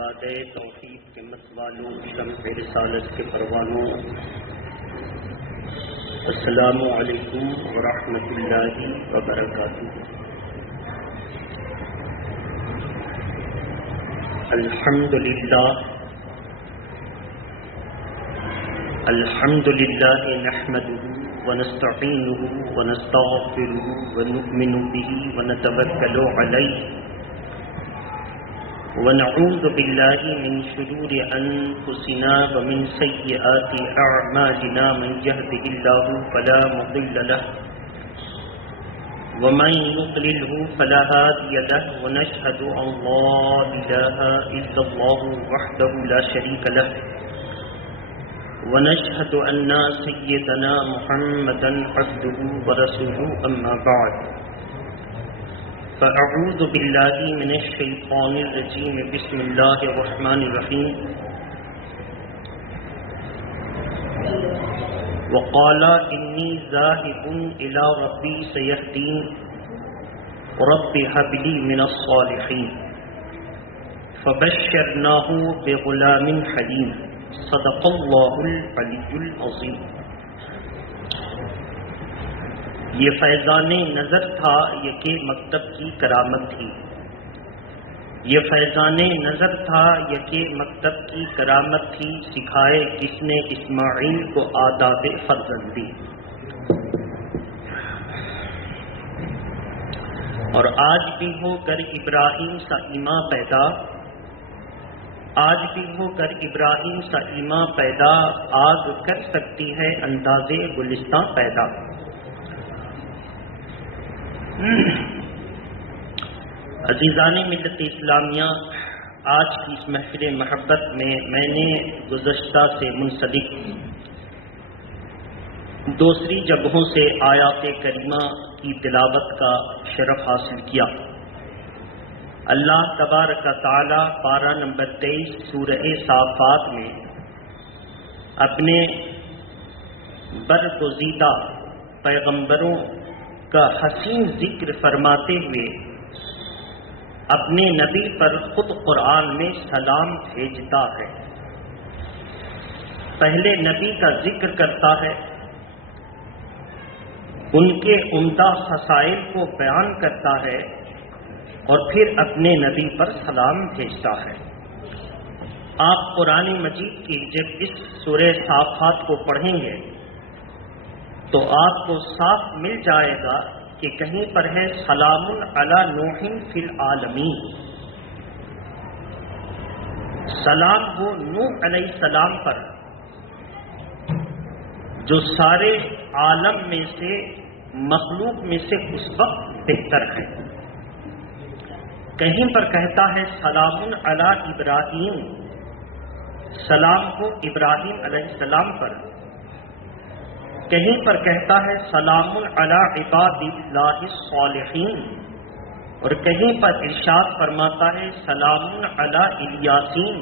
بادِ توحید کے متوالوں، شمع رسالت کے پروانوں، السلام علیکم ورحمۃ اللہ وبرکاتہ۔ الحمد للہ نحمده ونستعینه ونستغفره ونؤمن به ونتوکل علیہ ونعوذ باللہ من شرور انفسنا ومن سیئات اعمالنا، من یهده اللہ فلا مضل له ومن يضلله فلا هادي له، ونشهد ان لا اله الا الله وحده لا شريك له، ونشهد ان سيدنا محمدا عبده ورسوله، اما بعد فأعوذ بالله من الشيطان الرجيم، بسم الله الرحمن الرحيم۔ وقال إني ذاهب إلى ربي سيهدين، رب هب لي من الصالحين، فبشرناه بغلام حليم، صدق الله العلي العظيم۔ یہ فیضان نظر تھا، یہ کہ مکتب کی کرامت تھی۔ یہ فیضان نظر تھا، یہ کہ مکتب کی کرامت تھی، سکھائے کس نے اسماعیل کو آداب فرزندی۔ اور آج بھی ہو کر ابراہیم سا ایماں پیدا، آج بھی ہو کر ابراہیم سا ایماں پیدا، آگ کر سکتی ہے انداز گلستاں پیدا۔ عزیزان ملت اسلامیہ، آج کی اس محفل محبت میں نے گزشتہ سے منسلک دوسری جگہوں سے آیات کریمہ کی تلاوت کا شرف حاصل کیا۔ اللہ تبارک تعالی پارہ نمبر 23 سورہ صافات میں اپنے برگزیدہ پیغمبروں کا حسین ذکر فرماتے ہوئے اپنے نبی پر خود قرآن میں سلام بھیجتا ہے۔ پہلے نبی کا ذکر کرتا ہے، ان کے عمدہ خصائل کو بیان کرتا ہے، اور پھر اپنے نبی پر سلام بھیجتا ہے۔ آپ قرآن مجید کی جب اس سورہ صافات کو پڑھیں گے تو آپ کو صاف مل جائے گا کہ کہیں پر ہے سلام علی نوح فی العالمین، سلام ہو نوح علیہ السلام پر جو سارے عالم میں سے، مخلوق میں سے اس وقت بہتر ہے۔ کہیں پر کہتا ہے سلام علی ابراہیم، سلام ہو ابراہیم علیہ السلام پر۔ کہیں پر کہتا ہے سلام علی عباد اللہ الصالحین، اور کہیں پر ارشاد فرماتا ہے سلام علی الیاسین،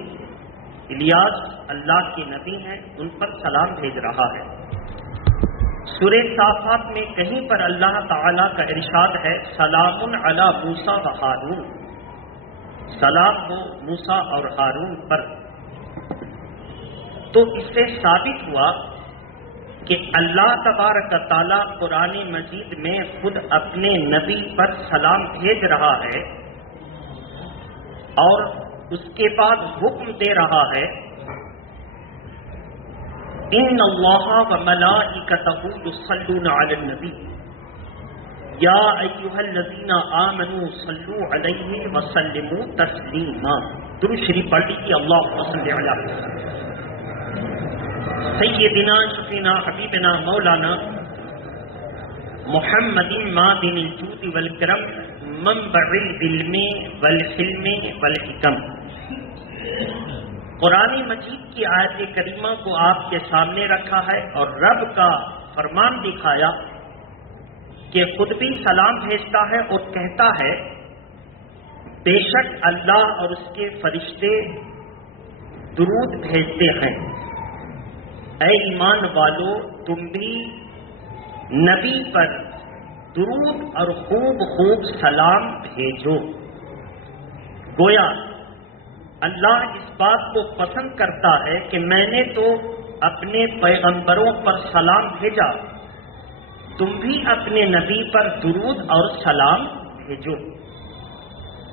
الیاس اللہ کے نبی ہیں، ان پر سلام بھیج رہا ہے۔ سورہ صافات میں کہیں پر اللہ تعالی کا ارشاد ہے سلام علی موسیٰ و ہارون، سلام ہو موسیٰ اور ہارون پر۔ تو اس سے ثابت ہوا کہ اللہ تبارک تعالیٰ قرآن مجید میں خود اپنے نبی پر سلام بھیج رہا ہے، اور اس کے بعد حکم دے رہا ہے ان اللہ وملائکتہ یصلون علی النبی یا ایھا الذین آمنوا صلوا علیہ وسلموا تسلیما۔ درود شریف پڑھ لیجیے، اللہم صل علی سیدنا شفینا حبیبنا مولانا محمد معدن الجود والکرم، منبع العلم والحلم والحکم۔ قرآن مجید کی آیت کریمہ کو آپ کے سامنے رکھا ہے، اور رب کا فرمان دکھایا کہ خود بھی سلام بھیجتا ہے اور کہتا ہے بے شک اللہ اور اس کے فرشتے درود بھیجتے ہیں۔ اے ایمان والو، تم بھی نبی پر درود اور خوب خوب سلام بھیجو۔ گویا اللہ اس بات کو پسند کرتا ہے کہ میں نے تو اپنے پیغمبروں پر سلام بھیجا، تم بھی اپنے نبی پر درود اور سلام بھیجو۔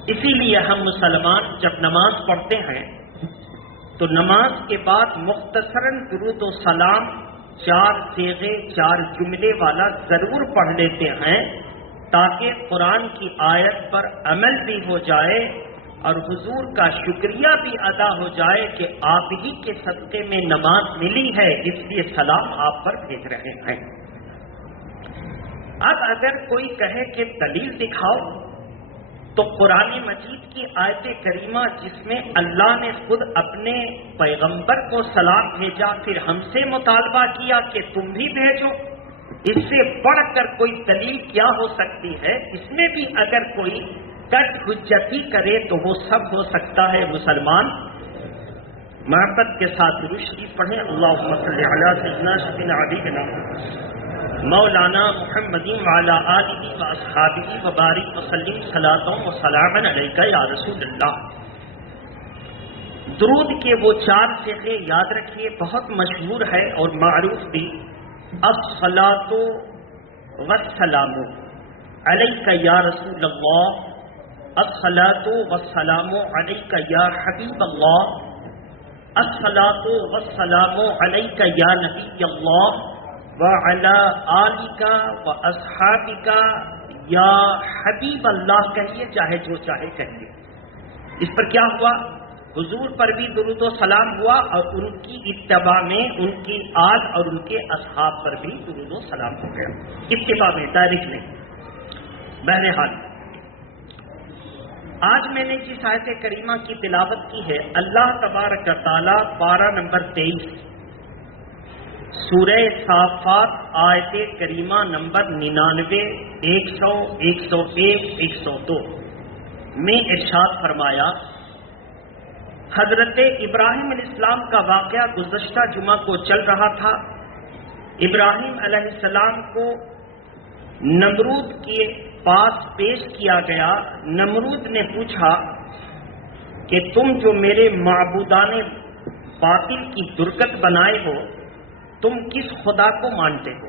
اسی لیے ہم مسلمان جب نماز پڑھتے ہیں تو نماز کے بعد مختصراً درود و سلام 4 صیغے 4 جملے والا ضرور پڑھ لیتے ہیں، تاکہ قرآن کی آیت پر عمل بھی ہو جائے اور حضور کا شکریہ بھی ادا ہو جائے کہ آپ ہی کے صدقے میں نماز ملی ہے، اس لیے سلام آپ پر بھیج رہے ہیں۔ اب اگر کوئی کہے کہ دلیل دکھاؤ، تو قرآن مجید کی آیت کریمہ جس میں اللہ نے خود اپنے پیغمبر کو سلام بھیجا، پھر ہم سے مطالبہ کیا کہ تم بھی بھیجو، اس سے بڑھ کر کوئی دلیل کیا ہو سکتی ہے؟ اس میں بھی اگر کوئی کٹ حجتی کرے تو وہ سب ہو سکتا ہے۔ مسلمان محبت کے ساتھ درود شریف پڑھیں۔ اللہم صلی علی سیدنا سیدنا حبیبنا مولانا محمد وعلی آلہ واصحابہ وبارک وسلم صلاۃ و سلام علیک یا رسول اللہ۔ درود کے وہ 4 صیغے یاد رکھیے، بہت مشہور ہے اور معروف بھی۔ الصلاۃ والسلام علیک یا رسول اللہ، الصلاۃ والسلام علیک یا حبیب اللہ، الصلاۃ والسلام علیک یا نبی اللہ وعلی آلک واصحابک یا حبیب اللہ کہیے، چاہے جو چاہے کہیے۔ اس پر کیا ہوا؟ حضور پر بھی درود و سلام ہوا اور ان کی اتباع میں ان کی آل اور ان کے اصحاب پر بھی درود و سلام ہو گیا، اتباع میں، ڈائریکٹ نہیں۔ بہرحال آج میں نے جس آیت کریمہ کی تلاوت کی ہے، اللہ تبارک تعالیٰ پارہ نمبر 23 سورہ صافات آیت کریمہ نمبر 99، 100، 101، 102 میں ارشاد فرمایا۔ حضرت ابراہیم علیہ السلام کا واقعہ گزشتہ جمعہ کو چل رہا تھا۔ ابراہیم علیہ السلام کو نمرود کے پاس پیش کیا گیا۔ نمرود نے پوچھا کہ تم جو میرے معبودان باطل کی درگت بنائے ہو، تم کس خدا کو مانتے ہو؟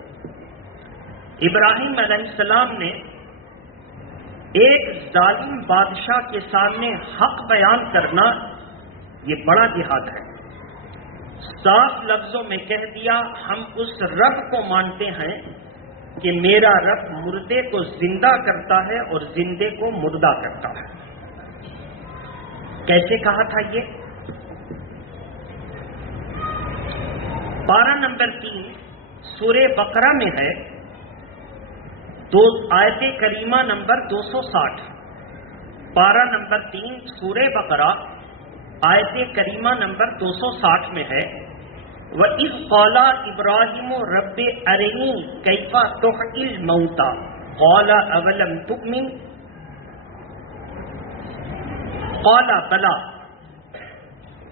ابراہیم علیہ السلام نے ایک ظالم بادشاہ کے سامنے حق بیان کرنا یہ بڑا جہاد ہے۔ صاف لفظوں میں کہہ دیا، ہم اس رب کو مانتے ہیں کہ میرا رب مردے کو زندہ کرتا ہے اور زندے کو مردہ کرتا ہے۔ کیسے کہا تھا یہ؟ پارہ نمبر 3 سورہ بقرہ میں ہے، آیت کریمہ نمبر 260۔ پارہ نمبر 3 سورہ بقرہ آیت کریمہ نمبر 260 میں ہے، وَإِذْ قَالَ إِبْرَاهِيمُ رَبِّ أَرِنِي كَيْفَ تُحْيِي الْمَوْتَى قَالَ أَوَلَمْ تُؤْمِنْ قَالَ بَلَى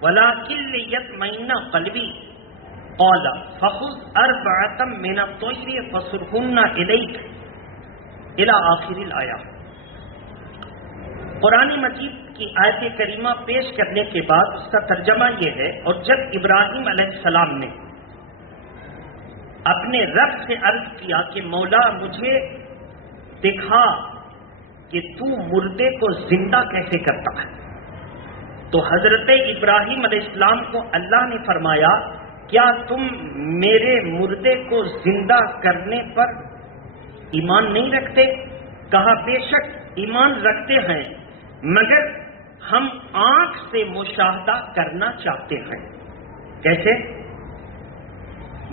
وَلَكِنْ لِيَطْمَئِنَّ قَلْبِي قَالَ فَخُذْ أَرْبَعَةً مِنَ الطَّيْرِ فَصُرْهُنَّ إِلَيْكَ إِلَى آخِرِ الْآيَةِ۔ قرآن مجید کی آیت کریمہ پیش کرنے کے بعد اس کا ترجمہ یہ ہے، اور جب ابراہیم علیہ السلام نے اپنے رب سے عرض کیا کہ مولا مجھے دکھا کہ تو مردے کو زندہ کیسے کرتا ہے، تو حضرت ابراہیم علیہ السلام کو اللہ نے فرمایا کیا تم میرے مردے کو زندہ کرنے پر ایمان نہیں رکھتے؟ کہا بے شک ایمان رکھتے ہیں، مگر ہم آنکھ سے مشاہدہ کرنا چاہتے ہیں۔ کیسے؟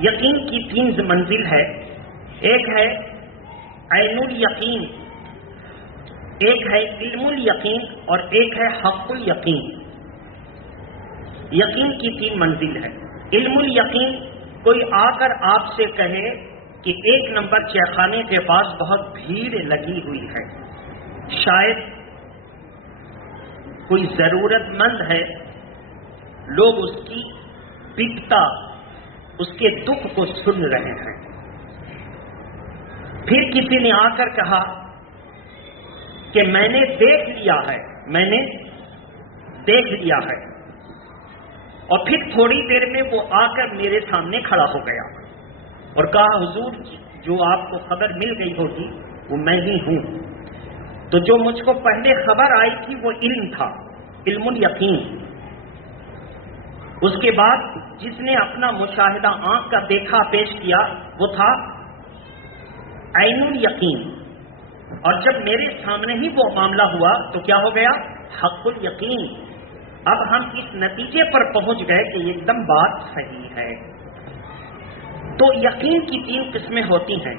یقین کی 3 منزل ہے، ایک ہے عین الیقین، ایک ہے علم الیقین اور ایک ہے حق الیقین۔ یقین کی 3 منزل ہے۔ علم الیقین، کوئی آ کر آپ سے کہے کہ 1 نمبر چہخانے کے پاس بہت بھیڑ لگی ہوئی ہے، شاید کوئی ضرورت مند ہے، لوگ اس کی بکتا، اس کے دکھ کو سن رہے ہیں۔ پھر کسی نے آ کر کہا کہ میں نے دیکھ لیا ہے، میں نے دیکھ لیا ہے. اور پھر تھوڑی دیر میں وہ آ کر میرے سامنے کھڑا ہو گیا اور کہا حضور جو آپ کو خبر مل گئی ہوگی وہ میں ہی ہوں. تو جو مجھ کو پہلے خبر آئی تھی وہ علم تھا، علم الیقین. اس کے بعد جس نے اپنا مشاہدہ آنکھ کا دیکھا پیش کیا وہ تھا عین الیقین. اور جب میرے سامنے ہی وہ معاملہ ہوا تو کیا ہو گیا؟ حق الیقین. اب ہم اس نتیجے پر پہنچ گئے کہ ایک دم بات صحیح ہے. تو یقین کی 3 قسمیں ہوتی ہیں.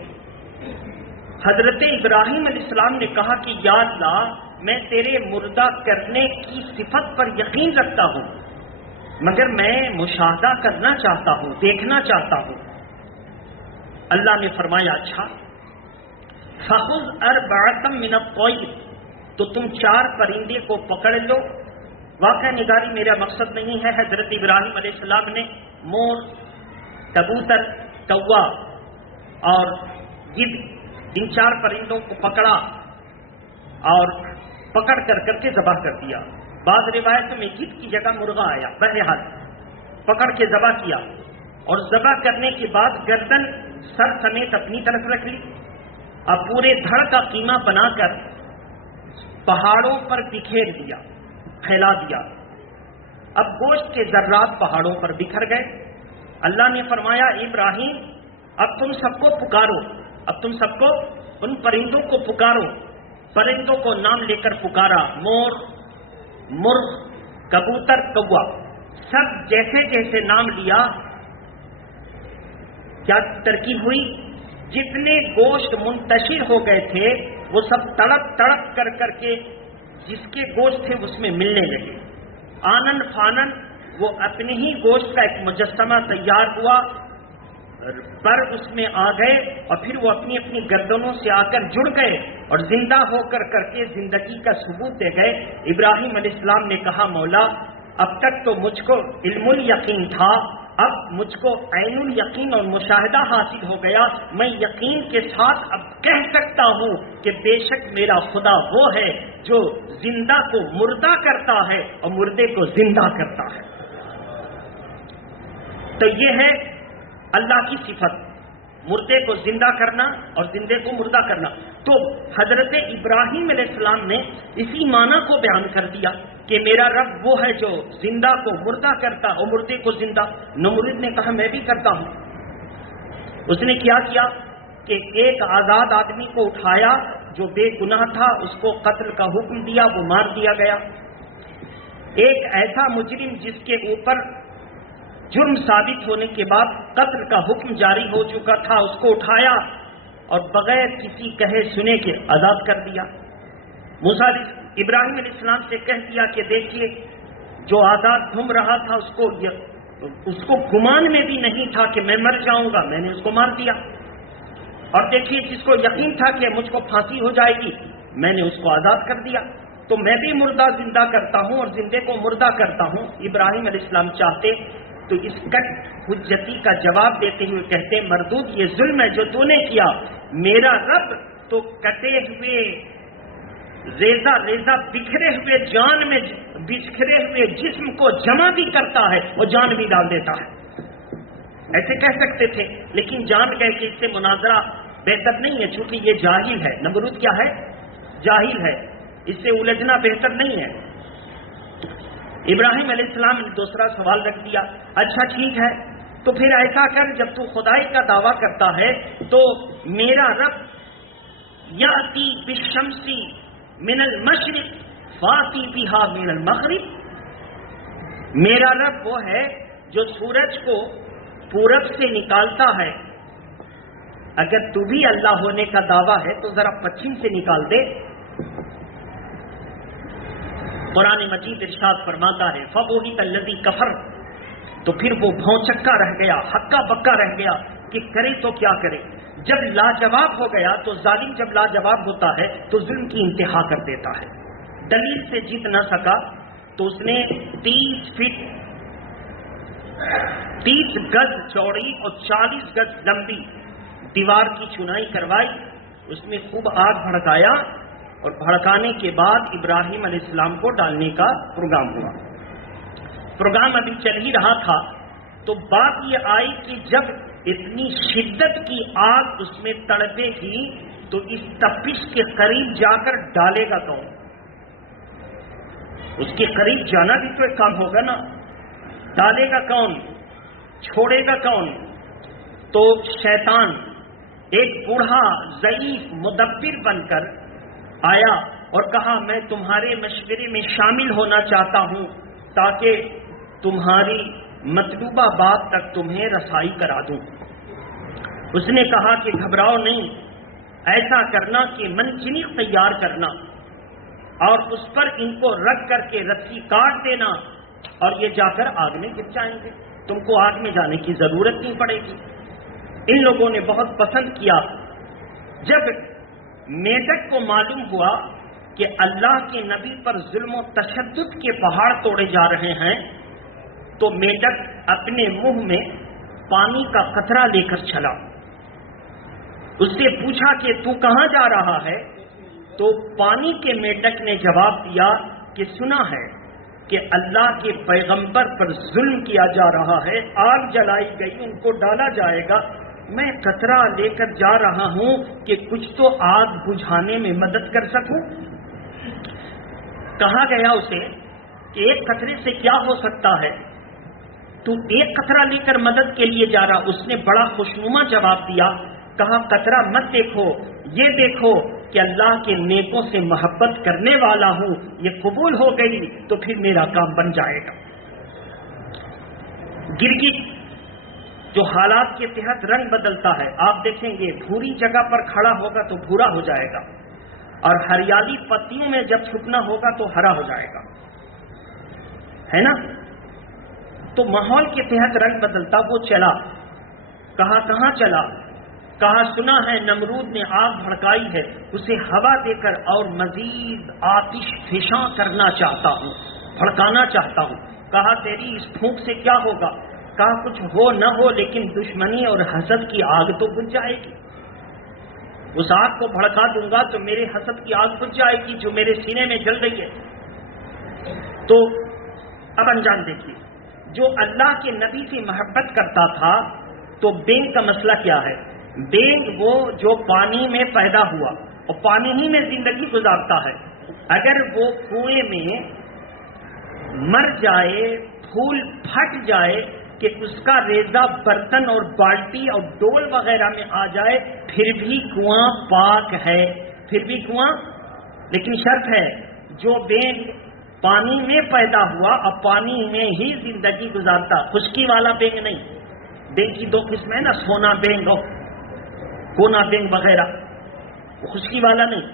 حضرت ابراہیم علیہ السلام نے کہا کہ یا اللہ میں تیرے مردہ کرنے کی صفت پر یقین رکھتا ہوں مگر میں مشاہدہ کرنا چاہتا ہوں، دیکھنا چاہتا ہوں. اللہ نے فرمایا اچھا فخذ اربعۃ من الطیر، تو تم 4 پرندے کو پکڑ لو. واقعہ نگاری میرا مقصد نہیں ہے. حضرت ابراہیم علیہ السلام نے مور، کبوتر، کوا اور گدھ، ان 4 پرندوں کو پکڑا اور پکڑ کر کے ذبح کر دیا. بعض روایتوں میں گدھ کی جگہ مرغا آیا. بہرحال پکڑ کے ذبح کیا اور ذبح کرنے کے بعد گردن سر سمیت اپنی طرف رکھ لی. اب پورے دھڑ کا قیمہ بنا کر پہاڑوں پر بکھیر دیا، پھیلا دیا. اب گوشت کے ذرات پہاڑوں پر بکھر گئے. اللہ نے فرمایا ابراہیم اب تم سب کو پکارو، اب تم سب کو ان پرندوں کو پکارو. پرندوں کو نام لے کر پکارا، مور، مرغ، کبوتر، کوا، سب جیسے جیسے نام لیا کیا ترکیب ہوئی؟ جتنے گوشت منتشر ہو گئے تھے وہ سب تڑپ تڑپ کر کے جس کے گوشت تھے اس میں ملنے لگے. آنن فانن وہ اپنے ہی گوشت کا ایک مجسمہ تیار ہوا، پر اس میں آ گئے اور پھر وہ اپنی اپنی گردنوں سے آ کر جڑ گئے اور زندہ ہو کر کے زندگی کا ثبوت دے گئے. ابراہیم علیہ السلام نے کہا مولا اب تک تو مجھ کو علم الیقین تھا، اب مجھ کو عین الیقین اور مشاہدہ حاصل ہو گیا. میں یقین کے ساتھ اب کہہ سکتا ہوں کہ بے شک میرا خدا وہ ہے جو زندہ کو مردہ کرتا ہے اور مردے کو زندہ کرتا ہے. تو یہ ہے اللہ کی صفت، مردے کو زندہ کرنا اور زندے کو مردہ کرنا. تو حضرت ابراہیم علیہ السلام نے اسی معنی کو بیان کر دیا کہ میرا رب وہ ہے جو زندہ کو مردہ کرتا اور مردے کو زندہ. نمرود نے کہا میں بھی کرتا ہوں. اس نے کیا کیا کہ ایک آزاد آدمی کو اٹھایا جو بے گناہ تھا، اس کو قتل کا حکم دیا، وہ مار دیا گیا. ایک ایسا مجرم جس کے اوپر جرم ثابت ہونے کے بعد قتل کا حکم جاری ہو چکا تھا، اس کو اٹھایا اور بغیر کسی کہے سنے کے آزاد کر دیا. موسیٰ ابراہیم علیہ السلام سے کہہ دیا کہ دیکھیے جو آزاد گھوم رہا تھا اس کو گمان میں بھی نہیں تھا کہ میں مر جاؤں گا، میں نے اس کو مار دیا. اور دیکھیے جس کو یقین تھا کہ مجھ کو پھانسی ہو جائے گی، میں نے اس کو آزاد کر دیا. تو میں بھی مردہ زندہ کرتا ہوں اور زندے کو مردہ کرتا ہوں. ابراہیم علیہ السلام چاہتے تو اس کٹ حجتی کا جواب دیتے ہوئے کہتے مردود یہ ظلم ہے جو تو نے کیا. میرا رب تو کٹے ہوئے ریزہ ریزہ بکھرے ہوئے جان میں بکھرے ہوئے جسم کو جمع بھی کرتا ہے اور جان بھی ڈال دیتا ہے. ایسے کہہ سکتے تھے لیکن جان گئے کہ اس سے مناظرہ بہتر نہیں ہے، چونکہ یہ جاہل ہے. نمرود کیا ہے؟ جاہل ہے، اس سے الجھنا بہتر نہیں ہے. ابراہیم علیہ السلام نے دوسرا سوال رکھ دیا، اچھا ٹھیک ہے تو پھر ایسا کر جب تو خدائی کا دعویٰ کرتا ہے تو میرا رب یاتی بالشمس من المشرق فاتی بہا من المغرب، میرا رب وہ ہے جو سورج کو پورب سے نکالتا ہے. اگر تو بھی اللہ ہونے کا دعویٰ ہے تو ذرا پچھم سے نکال دے. قرآن مجید ارشاد فرماتا ہے فَبُهِتَ الَّذِي كَفَرَ، تو پھر وہ بھونچکا رہ گیا، ہکا بکا رہ گیا کہ کرے تو کیا کرے. جب لاجواب ہو گیا تو ظالم جب لاجواب ہوتا ہے تو ظلم کی انتہا کر دیتا ہے. دلیل سے جیت نہ سکا تو اس نے 30 گز چوڑی اور 40 گز لمبی دیوار کی چنائی کروائی، اس میں خوب آگ بھڑکایا اور بھڑکانے کے بعد ابراہیم علیہ السلام کو ڈالنے کا پروگرام ہوا. پروگرام ابھی چل ہی رہا تھا تو بات یہ آئی کہ جب اتنی شدت کی آگ اس میں تڑپے گی تو اس تپش کے قریب جا کر ڈالے گا کون؟ اس کے قریب جانا بھی تو ایک کام ہوگا نا. ڈالے گا کون؟ چھوڑے گا کون؟ تو شیطان ایک بوڑھا ضعیف مدبر بن کر آیا اور کہا میں تمہارے مشورے میں شامل ہونا چاہتا ہوں تاکہ تمہاری مطلوبہ بات تک تمہیں رسائی کرا دوں. اس نے کہا کہ گھبراؤ نہیں، ایسا کرنا کہ منجنیق تیار کرنا اور اس پر ان کو رکھ کر کے رسی کاٹ دینا اور یہ جا کر آگ میں گر جائیں گے، تم کو آگ میں جانے کی ضرورت نہیں پڑے گی. ان لوگوں نے بہت پسند کیا. جب میڈک کو معلوم ہوا کہ اللہ کے نبی پر ظلم و تشدد کے پہاڑ توڑے جا رہے ہیں تو میڈک اپنے منہ میں پانی کا قطرہ لے کر چلا. اس سے پوچھا کہ تو کہاں جا رہا ہے؟ تو پانی کے میڈک نے جواب دیا کہ سنا ہے کہ اللہ کے پیغمبر پر ظلم کیا جا رہا ہے، آگ جلائی گئی، ان کو ڈالا جائے گا، میں قطرہ لے کر جا رہا ہوں کہ کچھ تو آگ بجھانے میں مدد کر سکوں. کہا گیا اسے کہ ایک قطرے سے کیا ہو سکتا ہے، تو ایک قطرہ لے کر مدد کے لیے جا رہا. اس نے بڑا خوشنما جواب دیا، کہا قطرہ مت دیکھو، یہ دیکھو کہ اللہ کے نیکوں سے محبت کرنے والا ہوں، یہ قبول ہو گئی تو پھر میرا کام بن جائے گا. گرگٹ جو حالات کے تحت رنگ بدلتا ہے، آپ دیکھیں گے بھوری جگہ پر کھڑا ہوگا تو بھورا ہو جائے گا اور ہریالی پتیوں میں جب چھپنا ہوگا تو ہرا ہو جائے گا، ہے نا. تو ماحول کے تحت رنگ بدلتا. وہ چلا. کہا کہاں چلا؟ کہا سنا ہے نمرود نے آگ بھڑکائی ہے، اسے ہوا دے کر اور مزید آتش فشاں کرنا چاہتا ہوں، بھڑکانا چاہتا ہوں. کہا تیری اس پھونک سے کیا ہوگا؟ کہا کچھ ہو نہ ہو لیکن دشمنی اور حسد کی آگ تو بجھ جائے گی. اس آگ کو بھڑکا دوں گا تو میرے حسد کی آگ بجھ جائے گی جو میرے سینے میں جل رہی ہے. تو اب انجام دیکھیے. جو اللہ کے نبی سے محبت کرتا تھا تو بینگ کا مسئلہ کیا ہے؟ بینگ وہ جو پانی میں پیدا ہوا اور پانی ہی میں زندگی گزارتا ہے. اگر وہ کنویں میں مر جائے، پھول پھٹ جائے کہ اس کا ریزہ برتن اور بالٹی اور ڈول وغیرہ میں آ جائے پھر بھی کنواں پاک ہے، پھر بھی کنواں. لیکن شرط ہے جو بینگ پانی میں پیدا ہوا اور پانی میں ہی زندگی گزارتا، خشکی والا بینگ نہیں. بینگ کی دو قسمیں نا، سونا بینگ اور کونا بینگ وغیرہ، وہ خشکی والا نہیں.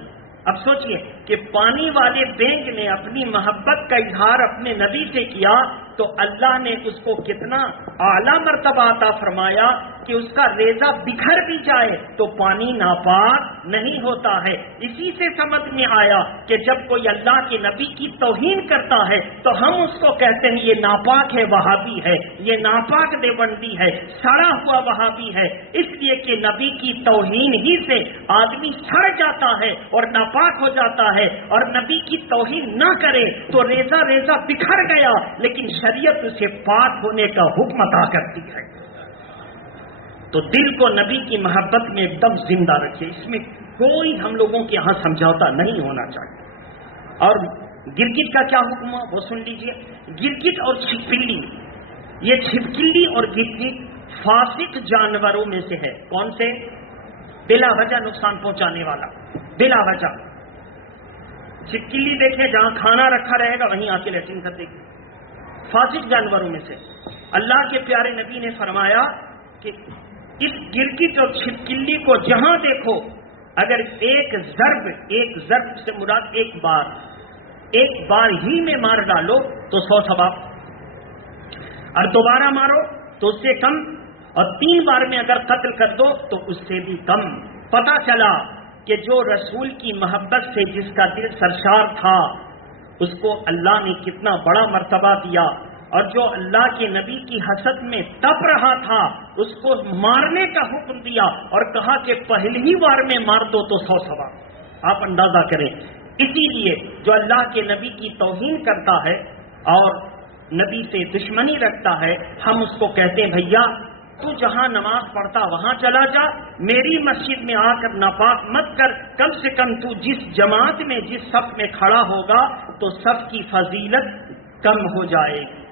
اب سوچئے کہ پانی والے بینگ نے اپنی محبت کا اظہار اپنے نبی سے کیا تو اللہ نے اس کو کتنا اعلیٰ مرتبہ عطا فرمایا کہ اس کا ریزہ بکھر بھی جائے تو پانی ناپاک نہیں ہوتا ہے. اسی سے سمجھ میں آیا کہ جب کوئی اللہ کے نبی کی توہین کرتا ہے تو ہم اس کو کہتے ہیں یہ ناپاک ہے، وہابی ہے، یہ ناپاک دیوبندی ہے، سڑا ہوا وہابی ہے. اس لیے کہ نبی کی توہین ہی سے آدمی سڑ جاتا ہے اور ناپاک ہو جاتا ہے، اور نبی کی توہین نہ کرے تو ریزہ ریزہ بکھر گیا لیکن شریعت اسے پاک ہونے کا حکم عطا کرتی ہے. تو دل کو نبی کی محبت میں ایک دم زندہ رکھے، اس میں کوئی ہم لوگوں کے یہاں سمجھوتا نہیں ہونا چاہیے. اور گرگٹ کا کیا حکم ہے وہ سن لیجئے. گرگٹ اور چھپکلی، یہ چھپکلی اور گرگٹ فاسق جانوروں میں سے ہے. کون سے؟ بلا وجہ نقصان پہنچانے والا، بلا وجہ. چھپکلی دیکھیں جہاں کھانا رکھا رہے گا وہیں آ کے لیٹرین کر دے گی. فاسق جانوروں میں سے. اللہ کے پیارے نبی نے فرمایا کہ اس گرگٹ اور چھپکلی کو جہاں دیکھو اگر ایک ضرب سے مراد ایک بار ہی میں مار ڈالو تو 100 ثواب، اور دوبارہ مارو تو اس سے کم، اور 3 بار میں اگر قتل کر دو تو اس سے بھی کم. پتہ چلا کہ جو رسول کی محبت سے جس کا دل سرشار تھا اس کو اللہ نے کتنا بڑا مرتبہ دیا، اور جو اللہ کے نبی کی حسد میں تپ رہا تھا اس کو مارنے کا حکم دیا اور کہا کہ پہلی ہی بار میں مار دو تو 100 ثواب. آپ اندازہ کریں اسی لیے جو اللہ کے نبی کی توہین کرتا ہے اور نبی سے دشمنی رکھتا ہے، ہم اس کو کہتے ہیں بھیا تو جہاں نماز پڑھتا وہاں چلا جا، میری مسجد میں آ کر ناپاک مت کر، کم سے کم تو جس جماعت میں جس صف میں کھڑا ہوگا تو صف کی فضیلت کم ہو جائے گی،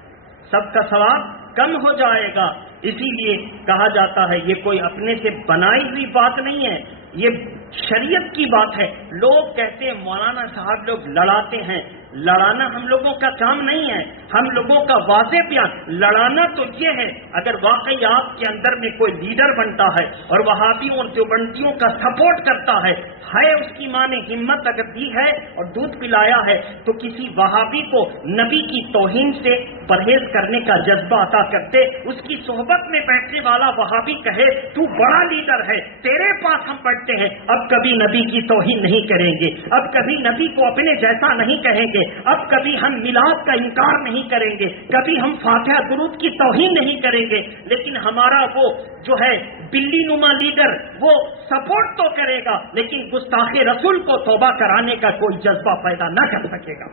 سب کا ثواب کم ہو جائے گا۔ اسی لیے کہا جاتا ہے یہ کوئی اپنے سے بنائی ہوئی بات نہیں ہے، یہ شریعت کی بات ہے۔ لوگ کہتے ہیں مولانا صاحب لوگ لڑاتے ہیں، لڑانا ہم لوگوں کا کام نہیں ہے، ہم لوگوں کا واضح بیان لڑانا تو یہ ہے اگر واقعی آپ کے اندر میں کوئی لیڈر بنتا ہے اور وہابیوں اور دیوبندیوں کا سپورٹ کرتا ہے اس کی ماں نے ہمت اگر دی ہے اور دودھ پلایا ہے تو کسی وہابی کو نبی کی توہین سے پرہیز کرنے کا جذبہ عطا کرتے، اس کی صحبت میں بیٹھنے والا وہابی کہے تو بڑا لیڈر ہے، تیرے پاس ہم پڑھتے ہیں، اب کبھی نبی کی توہین نہیں کریں گے، اب کبھی نبی کو اپنے جیسا نہیں کہیں گے، اب کبھی ہم میلاد کا انکار نہیں کریں گے، کبھی ہم فاتحہ درود کی توہین نہیں کریں گے، لیکن ہمارا وہ جو ہے بلی نما لیڈر وہ سپورٹ تو کرے گا لیکن گستاخ رسول کو توبہ کرانے کا کوئی جذبہ پیدا نہ کر سکے گا،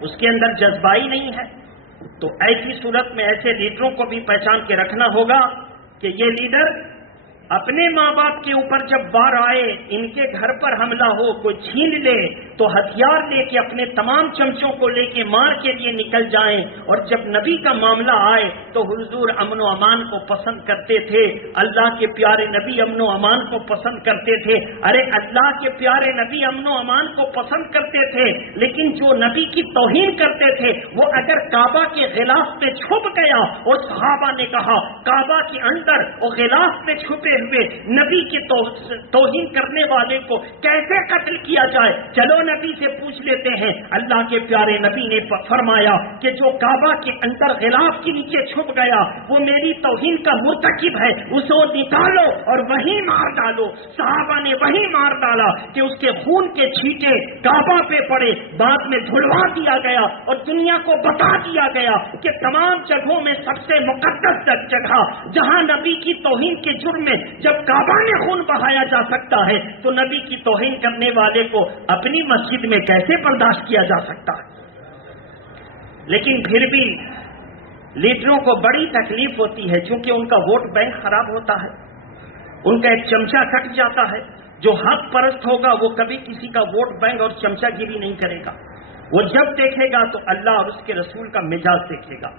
اس کے اندر جذبہ ہی نہیں ہے۔ تو ایسی صورت میں ایسے لیڈروں کو بھی پہچان کے رکھنا ہوگا کہ یہ لیڈر اپنے ماں باپ کے اوپر جب بار آئے، ان کے گھر پر حملہ ہو، کوئی چھین لے تو ہتھیار لے کے اپنے تمام چمچوں کو لے کے مار کے لیے نکل جائیں، اور جب نبی کا معاملہ آئے تو حضور امن و امان کو پسند کرتے تھے، اللہ کے پیارے نبی امن و امان کو پسند کرتے تھے۔ ارے اللہ کے پیارے نبی امن و امان کو پسند کرتے تھے، لیکن جو نبی کی توہین کرتے تھے وہ اگر کعبہ کے غلاف پہ چھپ گیا، اور صحابہ نے کہا کعبہ کے اندر اور غلاف پہ چھپے ہوئے نبی کی توہین کرنے والے کو کیسے قتل کیا جائے؟ چلو نبی سے پوچھ لیتے ہیں۔ اللہ کے پیارے نبی نے فرمایا کہ جو کعبہ کے اندر غلاف کے نیچے چھپ گیا وہ میری توہین کا مرتکب ہے، اسے نکالو اور وہیں مار ڈالو۔ صحابہ نے وہیں مار ڈالا کہ اس کے خون کے چھینٹے کعبہ پہ پڑے، بعد میں دھلوا دیا گیا اور دنیا کو بتا دیا گیا کہ تمام جگہوں میں سب سے مقدس جگہ جہاں نبی کی توہین کے جرم میں جب کعبہ میں خون بہایا جا سکتا ہے تو نبی کی توہین کرنے والے کو اپنی مسجد میں کیسے برداشت کیا جا سکتا ہے؟ لیکن پھر بھی لیڈروں کو بڑی تکلیف ہوتی ہے چونکہ ان کا ووٹ بینک خراب ہوتا ہے، ان کا ایک چمچہ کٹ جاتا ہے۔ جو حق پرست ہوگا وہ کبھی کسی کا ووٹ بینک اور چمچہ گیری نہیں کرے گا، وہ جب دیکھے گا تو اللہ اور اس کے رسول کا مزاج دیکھے گا،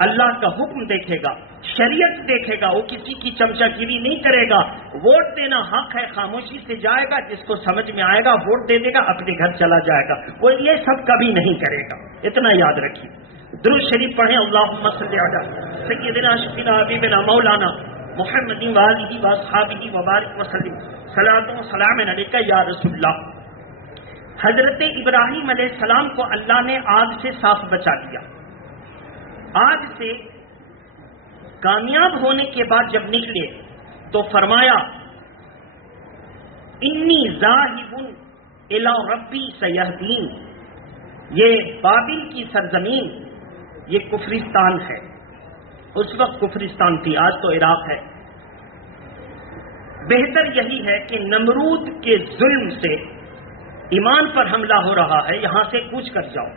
اللہ کا حکم دیکھے گا، شریعت دیکھے گا، وہ کسی کی چمچہ گیری نہیں کرے گا۔ ووٹ دینا حق ہے، خاموشی سے جائے گا، جس کو سمجھ میں آئے گا ووٹ دے دے گا، اپنے گھر چلا جائے گا، وہ یہ سب کبھی نہیں کرے گا، اتنا یاد رکھیے۔ درود شریف پڑھیں، اللہم صلی علی سیدنا شفیعنا حبیبنا مولانا محمد وآلہ واصحابہ وبارک وسلم، صلاۃ و سلام علیک یا رسول اللہ۔ حضرت ابراہیم علیہ السلام کو اللہ نے آگ سے صاف بچا دیا۔ آگ سے کامیاب ہونے کے بعد جب نکلے تو فرمایا انی ذاہب الی ربی سیہدین۔ یہ بابل کی سرزمین، یہ کفرستان ہے، اس وقت کفرستان تھی، آج تو عراق ہے۔ بہتر یہی ہے کہ نمرود کے ظلم سے ایمان پر حملہ ہو رہا ہے، یہاں سے کوچ کر جاؤ،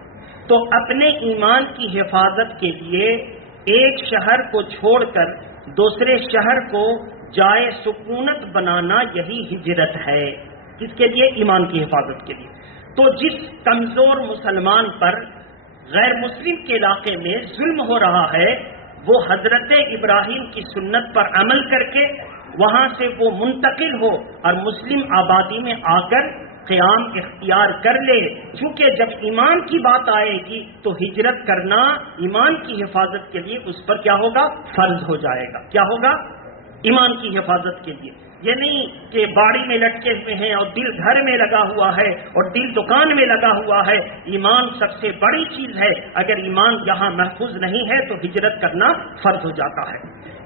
تو اپنے ایمان کی حفاظت کے لیے ایک شہر کو چھوڑ کر دوسرے شہر کو جائے سکونت بنانا یہی ہجرت ہے، اس کے لیے ایمان کی حفاظت کے لیے۔ تو جس کمزور مسلمان پر غیر مسلم کے علاقے میں ظلم ہو رہا ہے وہ حضرت ابراہیم کی سنت پر عمل کر کے وہاں سے وہ منتقل ہو اور مسلم آبادی میں آ کر قیام اختیار کر لے، چونکہ جب ایمان کی بات آئے گی تو ہجرت کرنا ایمان کی حفاظت کے لیے اس پر کیا ہوگا؟ فرض ہو جائے گا۔ کیا ہوگا؟ ایمان کی حفاظت کے لیے۔ یہ نہیں کہ باڑی میں لٹکے ہوئے ہیں اور دل گھر میں لگا ہوا ہے اور دل دکان میں لگا ہوا ہے۔ ایمان سب سے بڑی چیز ہے، اگر ایمان یہاں محفوظ نہیں ہے تو ہجرت کرنا فرض ہو جاتا ہے۔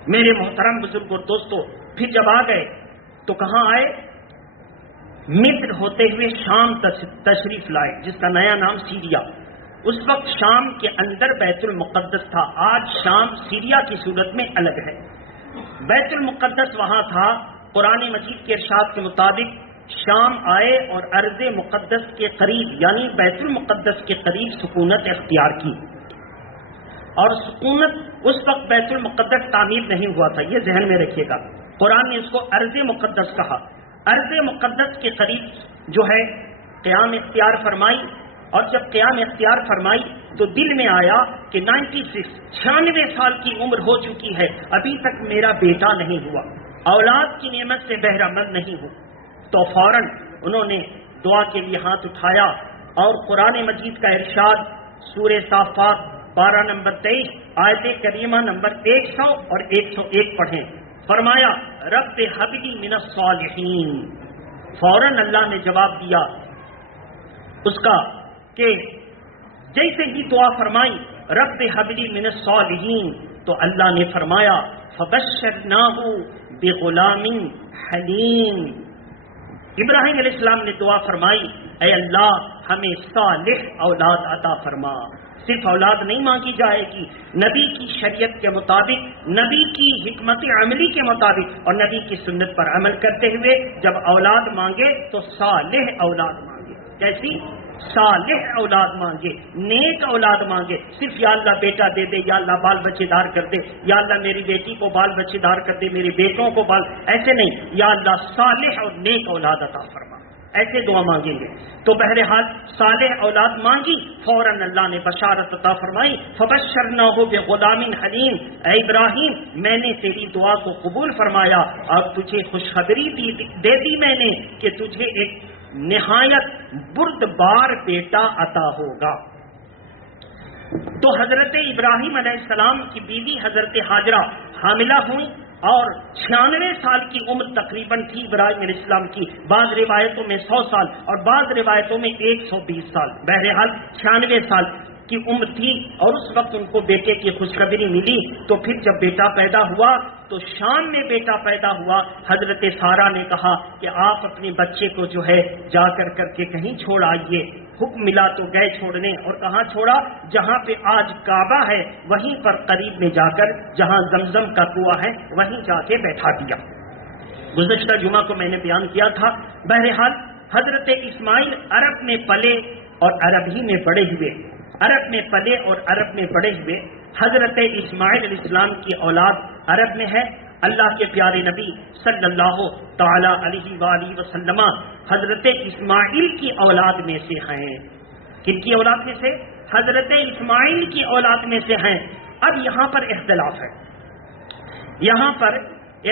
میرے محترم بزرگ اور دوستو، پھر جب آ گئے تو کہاں آئے؟ مصر ہوتے ہوئے شام تشریف لائے، جس کا نیا نام سیریا۔ اس وقت شام کے اندر بیت المقدس تھا، آج شام سیریا کی صورت میں الگ ہے۔ بیت المقدس وہاں تھا، قرآن مجید کے ارشاد کے مطابق شام آئے اور ارض مقدس کے قریب یعنی بیت المقدس کے قریب سکونت اختیار کی. اور سکونت اس وقت بیت المقدس تعمیر نہیں ہوا تھا، یہ ذہن میں رکھیے گا. قرآن نے اس کو ارض مقدس کہا. ارض مقدس کے قریب جو ہے قیام اختیار فرمائی. اور جب قیام اختیار فرمائی تو دل میں آیا کہ 96 سال کی عمر ہو چکی ہے، ابھی تک میرا بیٹا نہیں ہوا، اولاد کی نعمت سے بہرہ مند نہیں ہوں. تو فوراً انہوں نے دعا کے لیے ہاتھ اٹھایا اور قرآن مجید کا ارشاد سورہ صافات 12 نمبر 23 آیت کریمہ نمبر 100 اور 101 پڑھیں. فرمایا رب حبلی من الصالحین. فوراً اللہ نے جواب دیا اس کا کہ جیسے ہی دعا فرمائی رب حبلی من الصالحین تو اللہ نے فرمایا فبشرناہ بغلام حلیم. ابراہیم علیہ السلام نے دعا فرمائی اے اللہ ہمیں صالح اولاد عطا فرما. صرف اولاد نہیں مانگی جائے گی، نبی کی شریعت کے مطابق، نبی کی حکمت عملی کے مطابق اور نبی کی سنت پر عمل کرتے ہوئے جب اولاد مانگے تو صالح اولاد مانگے. کیسی؟ صالح اولاد مانگے، نیک اولاد مانگے. صرف یا اللہ بیٹا دے دے، یا اللہ بال بچے دار کر دے، یا اللہ میری بیٹی کو بال بچے دار کر دے، میرے بیٹوں کو بال، ایسے نہیں، یا اللہ صالح اور نیک اولاد عطا فرما، ایسے دعا مانگیں گے. تو بہرحال صالح اولاد مانگی، فوراً اللہ نے بشارت عطا فرمائی فبشرناہ بغلام حلیم. اے ابراہیم میں نے تیری دعا کو قبول فرمایا اور تجھے خوشخبری دے دی میں نے کہ تجھے ایک نہایت بردبار بیٹا عطا ہوگا. تو حضرت ابراہیم علیہ السلام کی بیوی حضرت ہاجرہ حاملہ ہوئی اور 96 سال کی عمر تقریباً تھی ابراہیم علیہ السلام کی. بعض روایتوں میں 100 سال اور بعض روایتوں میں 120 سال. بہرحال 96 سال کی عمر تھی اور اس وقت ان کو بیٹے کی خوشخبری ملی. تو پھر جب بیٹا پیدا ہوا تو شام میں بیٹا پیدا ہوا. حضرت سارہ نے کہا کہ آپ اپنے بچے کو جو ہے جا کر کے کہیں چھوڑ آئیے. حکم ملا تو گئے چھوڑنے. اور کہاں چھوڑا؟ جہاں پہ آج کعبہ ہے وہیں پر قریب میں جا کر جہاں زمزم کا کنواں ہے وہیں جا کے بیٹھا دیا. گزشتہ جمعہ کو میں نے بیان کیا تھا. بہرحال حضرت اسماعیل عرب میں پلے اور عرب ہی میں بڑے ہوئے. عرب میں پلے اور عرب میں بڑے ہوئے. حضرت اسماعیل علیہ السلام کی اولاد عرب میں ہے. اللہ کے پیارے نبی صلی اللہ تعالی علیہ وآلہ وسلم حضرت اسماعیل کی اولاد میں سے ہیں. کن کی اولاد میں سے؟ حضرت اسماعیل کی اولاد میں سے ہیں. اب یہاں پر اختلاف ہے. یہاں پر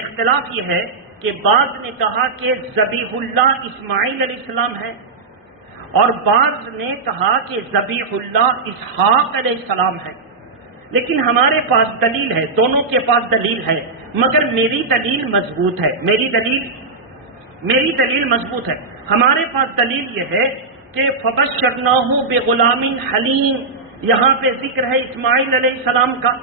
اختلاف یہ ہے کہ بعض نے کہا کہ ذبیح اللہ اسماعیل علیہ السلام ہے اور بعض نے کہا کہ ذبیح اللہ اسحاق علیہ السلام ہے. لیکن ہمارے پاس دلیل ہے، دونوں کے پاس دلیل ہے، مگر میری دلیل مضبوط ہے. میری دلیل مضبوط ہے. ہمارے پاس دلیل یہ ہے کہ فبشرناہ بغلام حلیم. یہاں پہ ذکر ہے اسماعیل علیہ السلام کا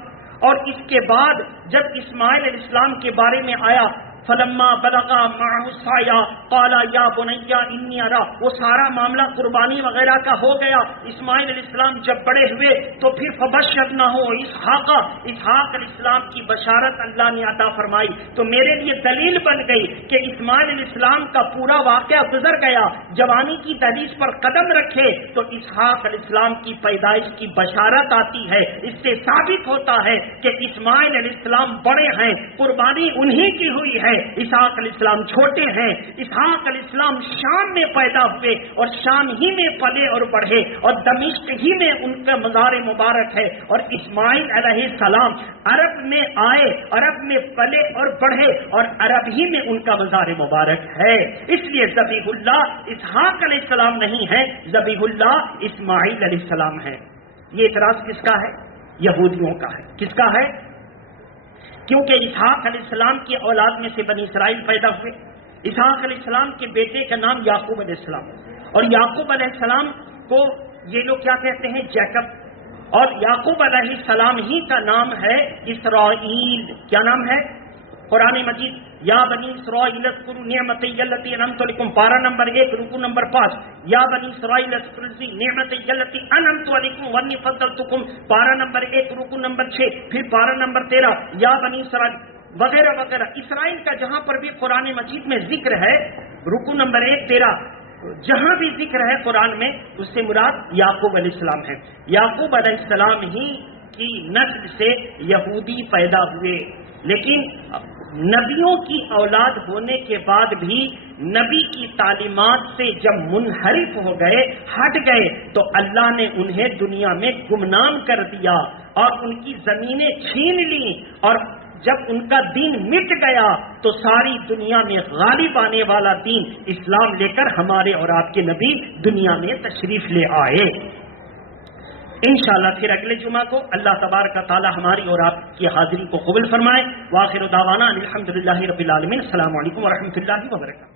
اور اس کے بعد جب اسماعیل علیہ السلام کے بارے میں آیا فلما بلغا معه السعي قال يا بني اني ارى، وہ سارا معاملہ قربانی وغیرہ کا ہو گیا. اسماعیل علیہ السلام جب بڑے ہوئے تو پھر فبشرناہ اسحاق علیہ السلام کی بشارت اللہ نے عطا فرمائی. تو میرے لیے دلیل بن گئی کہ اسماعیل علیہ السلام کا پورا واقعہ گزر گیا، جوانی کی دہلیز پر قدم رکھے تو اسحاق علیہ السلام کی پیدائش کی بشارت آتی ہے. اس سے ثابت ہوتا ہے کہ اسماعیل علیہ السلام بڑے ہیں، قربانی انہی کی ہوئی ہے. اسحاق علیہ السلام چھوٹے ہیں. اسحاق علیہ السلام شام میں پیدا ہوئے اور شام ہی میں پلے اور بڑھے اور دمشق ہی میں ان کا مزار مبارک ہے. اور اسماعیل علیہ السلام عرب میں آئے، عرب میں پلے اور بڑھے اور عرب ہی میں ان کا مزار مبارک ہے. اس لیے ذبیح اللہ اسحاق علیہ السلام نہیں ہے، ذبیح اللہ اسماعیل علیہ السلام ہے. یہ اعتراض کس کا ہے؟ یہودیوں کا ہے. کس کا ہے؟ کیونکہ اسحاق علیہ السلام کی اولاد میں سے بنی اسرائیل پیدا ہوئے. اسحاق علیہ السلام کے بیٹے کا نام یعقوب علیہ السلام اور یعقوب علیہ السلام کو یہ لوگ کیا کہتے ہیں؟ جیکب. اور یعقوب علیہ السلام ہی کا نام ہے اسرائیل. کیا نام ہے؟ قرآن مجید یا بنی اسرائیل اذکروا نعمتی التی انعمت علیکم 12 نمبر 1 رکوع نمبر 5. یا بنی اسرائیل اذکروا نعمتی التی انعمت علیکم وانی فضلتکم 12 نمبر 1 رکوع نمبر 6. پھر 12 نمبر 13 یا بنی اسرائیل وغیرہ وغیرہ. اسرائیل کا جہاں پر بھی قرآن مجید میں ذکر ہے رکو نمبر 1 تیرا جہاں بھی ذکر ہے قرآن میں اس سے مراد یعقوب علیہ السلام ہے. یعقوب علیہ السلام ہی کی نسل سے یہودی پیدا ہوئے، لیکن نبیوں کی اولاد ہونے کے بعد بھی نبی کی تعلیمات سے جب منحرف ہو گئے، ہٹ گئے، تو اللہ نے انہیں دنیا میں گمنام کر دیا اور ان کی زمینیں چھین لی، اور جب ان کا دین مٹ گیا تو ساری دنیا میں غالب آنے والا دین اسلام لے کر ہمارے اور آپ کے نبی دنیا میں تشریف لے آئے. انشاءاللہ پھر اگلے جمعہ کو اللہ تبارک و تعالی ہماری اور آپ کی حاضری کو قبول فرمائے. وآخر دعوانا الحمدللہ رب العالمین. السلام علیکم ورحمۃ اللہ وبرکاتہ.